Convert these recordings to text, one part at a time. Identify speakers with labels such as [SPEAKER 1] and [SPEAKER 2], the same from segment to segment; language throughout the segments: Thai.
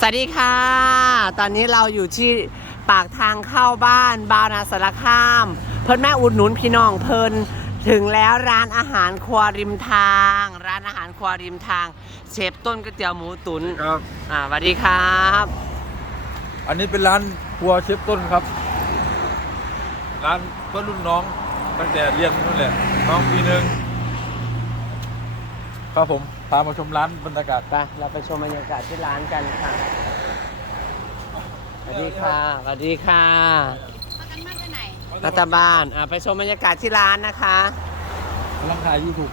[SPEAKER 1] สวัสดีค่ะ ตอนนี้เราอยู่ที่ปากทางเข้าบ้านบาวนาสารคาม เพิ่นแม่อุดหนุนพี่น้องเพิ่นถึงแล้วร้านอาหารครัวริมทาง ร้านอาหารครัวริมทางเชฟต้นก๋วยเตี๋ยวหมูตุ๋น
[SPEAKER 2] ครับ
[SPEAKER 1] อ่าสวัสดีครับ
[SPEAKER 2] อันนี้เป็นร้านครัวเชฟต้นครับ ร้านเพื่อนรุ่นน้องตั้งแต่เรียนนั่นแหละน้องปีหนึ่งครับผม พามาชมร้านบรรยากาศ
[SPEAKER 1] ไปเราไปชมบรรยากาศที่ร้านกันค่ะสวัสดีค่ะสวัสดีค่ะ
[SPEAKER 3] ประกันมาจากไหน
[SPEAKER 1] รัฐบาลอ่าไปชมบรรยากาศที่ร้านนะคะ
[SPEAKER 2] กำลังถ่ายยูทูบ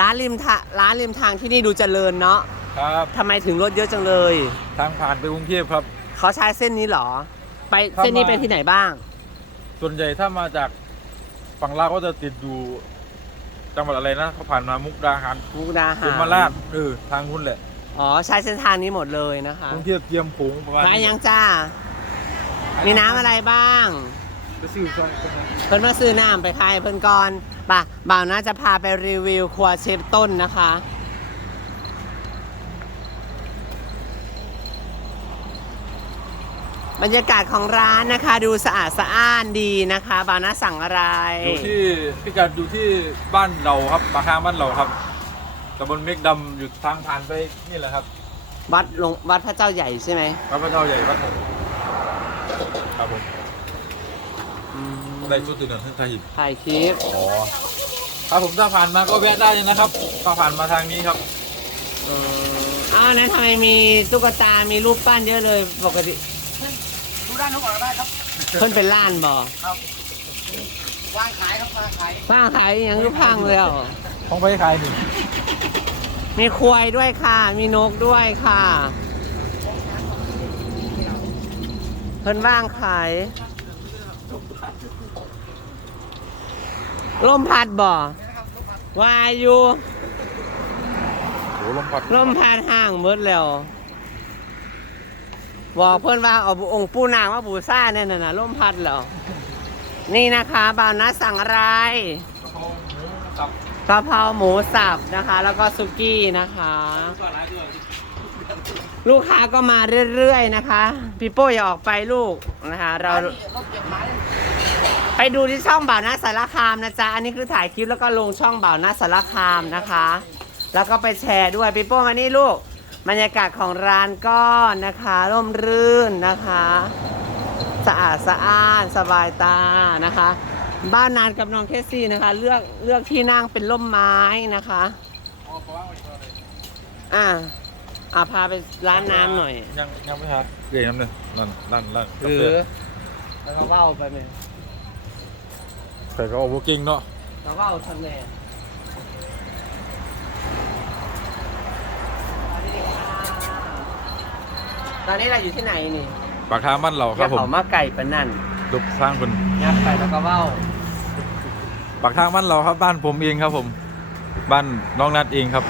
[SPEAKER 1] ร้านริมทางร้านริมทางที่นี่ดูเจริญเนาะ
[SPEAKER 2] ครับ
[SPEAKER 1] ทำไมถึงรถเยอะจังเลย
[SPEAKER 2] ทางผ่านไปกรุงเทพครับ
[SPEAKER 1] เขาใช้เส้นนี้เหรอ ไป
[SPEAKER 2] เข้ามา
[SPEAKER 1] เส้นนี้ไปที่ไหนบ้าง
[SPEAKER 2] ส่วนใหญ่ถ้ามาจากฝั่งลาวก็จะติดอยู่ จังหวัดอะไรนะเขาผ่านมามุกดาหาร
[SPEAKER 1] มุกดาหา
[SPEAKER 2] เป็น
[SPEAKER 1] ร
[SPEAKER 2] มาราชเออทางนู้นแหละ
[SPEAKER 1] อ๋อใช้เส้นทางนี้หมดเลยนะคะ
[SPEAKER 2] กรุงเทพเตรียมผงประมาณ
[SPEAKER 1] มายังจ้า มีน้ำอะไรบ้าง
[SPEAKER 2] ไปซื้อซอยกันนะ
[SPEAKER 1] เพิ่นมาซื้อน้ำไปขายเพิ่นก่อนป่ะบ่าวน่าจะพาไปรีวิวครัวเชฟต้นนะคะ บรรยากาศของร้านนะคะ ดูสะอาดสะอ้านดีนะคะบ่าวน่าสั่งอะไร
[SPEAKER 2] อยู่ที่พิกัดอยู่ที่บ้านเราครับปากทางบ้านเราครับตำบลเมฆดำอยู่ทางผ่านไปนี่แหละครับ
[SPEAKER 1] วัดหลวงวัดพระเจ้าใหญ่ใช่ไหม
[SPEAKER 2] วัดพระเจ้าใหญ่วัดหนึ่งครับผม
[SPEAKER 1] อืม
[SPEAKER 2] ได้ชุดตื่นเต้นไทย
[SPEAKER 1] ถ่ายคลิป
[SPEAKER 2] อ๋อถ้าผมถ้าผ่านมาก็แวะได้เลยนะครับถ้าผ่านมาทางนี้ครับ
[SPEAKER 1] เอออ้าวนั้นทำไมมีตุ๊กตา มีรูปปั้นเยอะเลย ปกติ
[SPEAKER 3] ดูด้านนู้นก่อนก็ได้ครับ
[SPEAKER 1] เพิ่นเป็นล้านบ่
[SPEAKER 3] วางขายครับวางขาย
[SPEAKER 1] ป้าขายอหย่างรูปพังแล้ว
[SPEAKER 2] ต้องไปขายหนึ่ง
[SPEAKER 1] มีควายด้วยค่ะ มีนกด้วยค่ะ เพิ่นว่างขาย ลมพัดบ่วาอยู่
[SPEAKER 2] โหลมพัด
[SPEAKER 1] ลมพัดห่างหมดแล้ว บอกเพื่อนว่าเอาองค์ปู่นางว่าบูซ่าเนี่ยน่ะนะลมพัดแล้วนี่นะคะบ่าวนัดสั่งอะไร
[SPEAKER 2] กะเพราหมูสับ
[SPEAKER 1] กหมูสับนะคะ แล้วก็ซุกี้นะคะ ลูกค้าก็มาเรื่อยๆนะคะพี่โป้อย่าออกไปลูกนะคะ เรา
[SPEAKER 3] ไม้
[SPEAKER 1] ไปดูที่ช่องบ่าวนาสารคามนะจ๊ะ อันนี้คือถ่ายคลิปแล้วก็ลงช่องบ่าวนาสารคามนะคะ แล้วก็ไปแชร์ด้วยพี่โป้มานี่ลูก บรรยากาศของร้านก็นะคะร่มรื่นนะคะ สะอาดสะอ้านสบายตานะคะ บ้านนานกับน้องเคสซี่นะคะ เลือกเลือกที่นั่งเป็นร่มไม้นะคะอ่าอ่าพาไปร้านน้ำหน่อย
[SPEAKER 2] ยังยังไม่ฮะเกยน้ำเลยนั่นนั่นนั่น
[SPEAKER 1] หรือแล้วก็เว้าไปไหม
[SPEAKER 2] ใส่ก็โอเวอร์กิ้งเนาะ
[SPEAKER 1] แล้วก็เอาทำไง ตอนนี้เราอยู่ที่ไหนนี่
[SPEAKER 2] ปากทางบ้านเราครับผม
[SPEAKER 1] เขามาไก่ปะนั่น
[SPEAKER 2] ลุกสร้างคน
[SPEAKER 1] งับไปแล้วก็เว้า
[SPEAKER 2] ปากทางบ้านเราครับบ้านผมเองครับผม บ้านน้องนัดเองครับ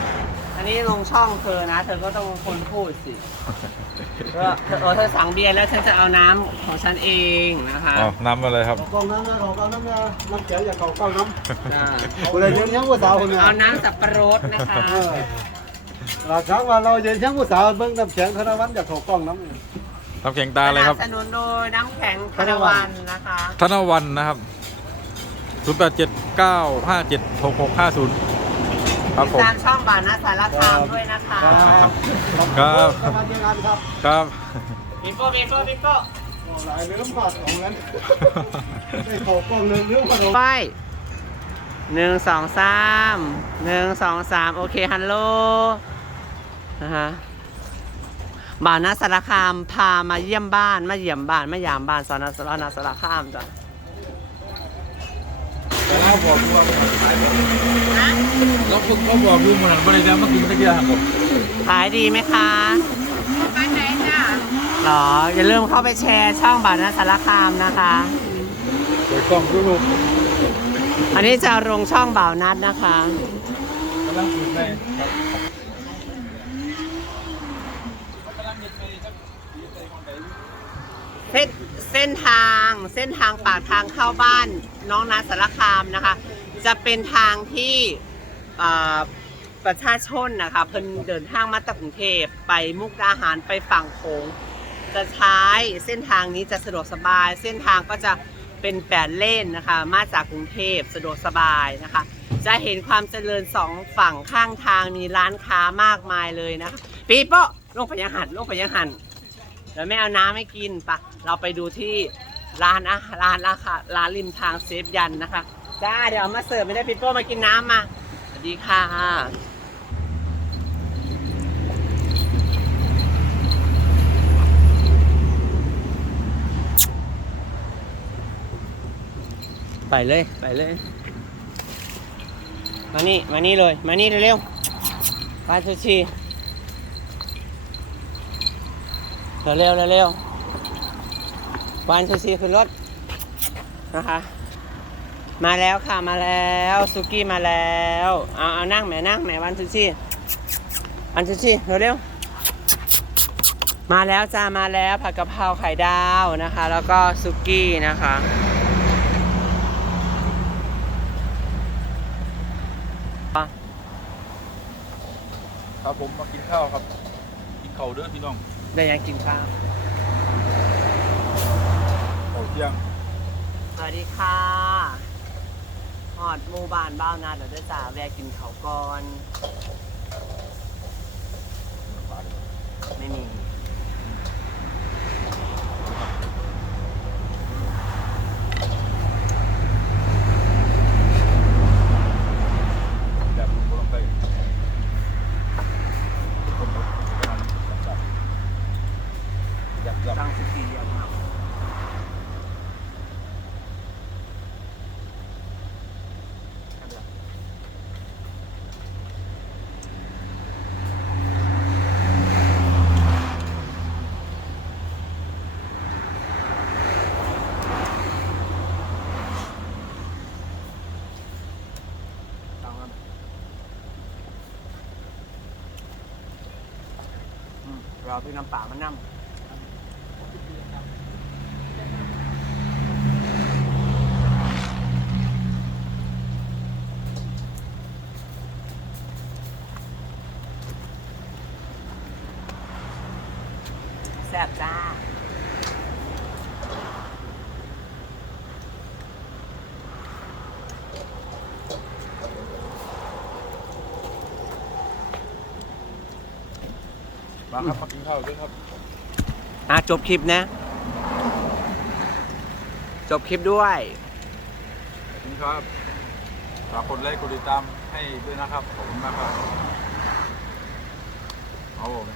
[SPEAKER 1] อันนี้ลงช่องเธอนะ เธอก็ต้องคนพูดสิก็เธอเออเธอสั่งเบียร์แล้วฉันจะเอาน้ำของฉันเองนะคะ
[SPEAKER 2] อ๋อน้ำอะไรครับ
[SPEAKER 4] กองน้ำนะของกองน้ำนะน้ำแข็งอย่าเขาเข้าน้ำ
[SPEAKER 1] จ้า
[SPEAKER 4] คนเลยยังยังผู้สาวคนเนี่ย
[SPEAKER 1] เอาน้ำสับปะรดนะคะ
[SPEAKER 4] เราช้างว่าเราเย็นยังผู้สาวเบิ่งน้ำแข็งธนวัฒน์อย่าเขากล้องน้ำ
[SPEAKER 2] น้ำแข็งตาอะไรครับ
[SPEAKER 1] สนับสนุนโดยน้ำแข็งธนวันนะคะ
[SPEAKER 2] ธนวันนะครับ0 8 7 9 5 7 6 6 5 0ครับผม
[SPEAKER 1] ตามช่องบ่านะสารคามด้วยนะคะ
[SPEAKER 2] ครับ
[SPEAKER 4] มาเจอกันครับ
[SPEAKER 2] ครับ
[SPEAKER 1] ปิโป้ปิโป้ปิโป้
[SPEAKER 4] หลายเรื่องขาดของนั้นไม่เขากล้องเรื่องเรื่องขนม
[SPEAKER 1] ไปหนึ่งสองสามหนึ่งสองสามโอเคฮัลโหล นะคะบ่าวนาสารคามพามาเยี่ยมบ้านมาเยี่ยมบ้านมาหยามบ้านสาวนาสารนาสารคามจ้ะ
[SPEAKER 2] เราบอกว่าเราฝึกเราบอกดูเหมือนบริเวณเมื่อกี้เมื่อกี้ครับผม
[SPEAKER 1] ขายดีไหมคะ
[SPEAKER 3] ไปไหนจ้า
[SPEAKER 1] หรออย่าลืมเข้าไปแชร์ช่องบ่าวนาสารคามนะคะ
[SPEAKER 2] เปิดกล้องดูลูก
[SPEAKER 1] อันนี้จะลงช่องบ่าวนัดนะคะ
[SPEAKER 2] กำลังฝึกใน
[SPEAKER 1] เส้นเส้นทางเส้นทางปากทางเข้าบ้านน้องนาสารคามนะคะ จะเป็นทางที่ประชาชนนะคะเพิ่นเดินทางมาจากกรุงเทพไปมุกดาหารไปฝั่งโขงจะใช้เส้นทางนี้จะสะดวกสบาย เส้นทางก็จะเป็นแปดเลนนะคะ มาจากกรุงเทพสะดวกสบายนะคะ จะเห็นความเจริญสองฝั่งข้างทางมีร้านค้ามากมายเลยนะคะปีโป้ลงไปยังหันลงไปยังหัน แล้วไม่เอาน้ำให้กินปะเราไปดูที่ร้านอาหารร้านราคาร้านริมทางเซฟยันนะคะจ้าเดี๋ยวเอามาเสิร์ฟไม่ได้ปีโป้มากินน้ำมาสวัสดีค่ะ ไปเลยไปเลย มานี่มานี่เลย มานี่เร็วๆไปซูชิ เร็วเร็วๆวานซูชิขึ้นรถนะคะ มาแล้วค่ะมาแล้วซุกี้มาแล้วเอาเอานั่งแหม่นั่งแหม่วันซูชิวันซูชิเร็วๆมาแล้วจ้ามาแล้วผัดกะเพราไข่ดาวนะคะ แล้วก็ซุกี้นะคะ
[SPEAKER 2] ครับผมมากินข้าวครับ กินข้าวเด้อพี่น้อง
[SPEAKER 1] ได้ยังกินข้าว
[SPEAKER 2] ข้าวเที่ยง
[SPEAKER 1] สวัสดีค่ะหอดหมู่บ้านบ้าวนาเดี๋ยวจะจ่าแวะกินเขาวก่อน ไม่มี
[SPEAKER 2] แบบลุงก็ต้องไปอยากอยาก
[SPEAKER 1] ตั้งสกีเดียวมาอืม เราพี่น้ำป่ามานั่งแซ่บจ้า
[SPEAKER 2] มาครับมากินข้าวด้วยครับ
[SPEAKER 1] อะจบคลิปนะ จบคลิปด้วย
[SPEAKER 2] ขอบคุณครับฝากกดไลค์กดติดตามให้ด้วยนะครับ ขอบคุณมากครับเอาผม